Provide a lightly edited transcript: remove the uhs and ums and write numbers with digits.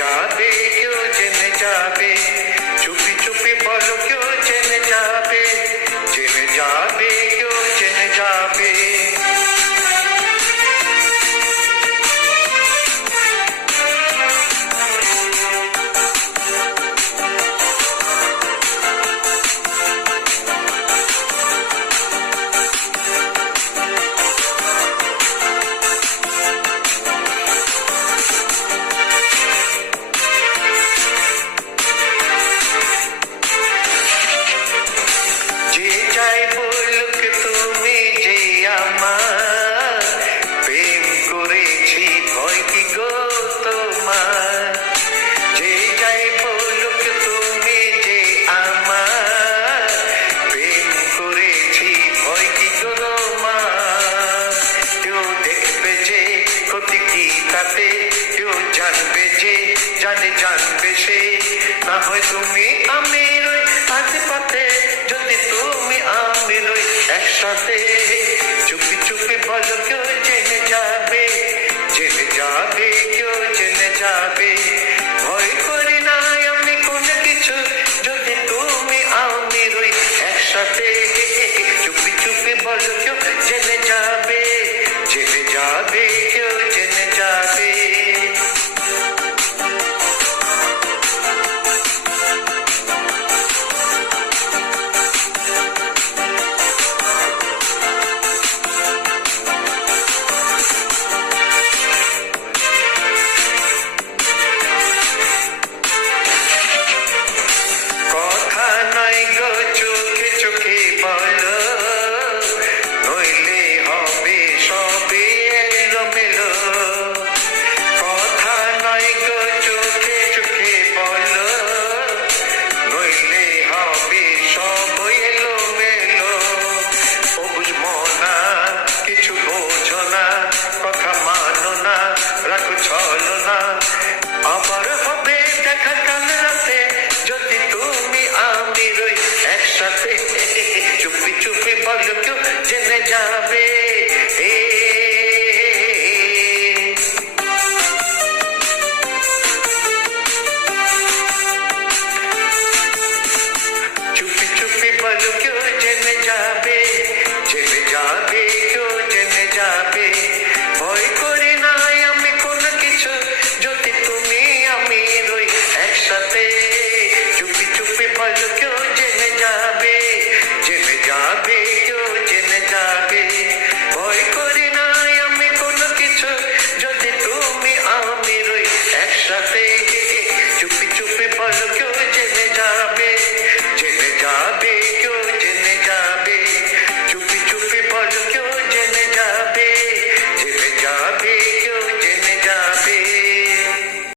যাবে, কেউ জেনে যাবে, চুপি চুপি বলো কেউ জেনে যাবে, জেনে যাবে, কেউ জেনে যাবে। যে যাই বলুক তুমি যে আমার, প্রেম করেছি ভয় কি গো তোমার। যে যাই বলুক তুমি যে আমার, প্রেম করেছি ভয় কি গো তোমার। কেউ দেখবে যে ক্ষতি কি তাতে, কেউ জানবে যে জানবে সে। না হয় তুমি আমি রই হাতে পাতে, যদি তুমি আমি রই একসাথে।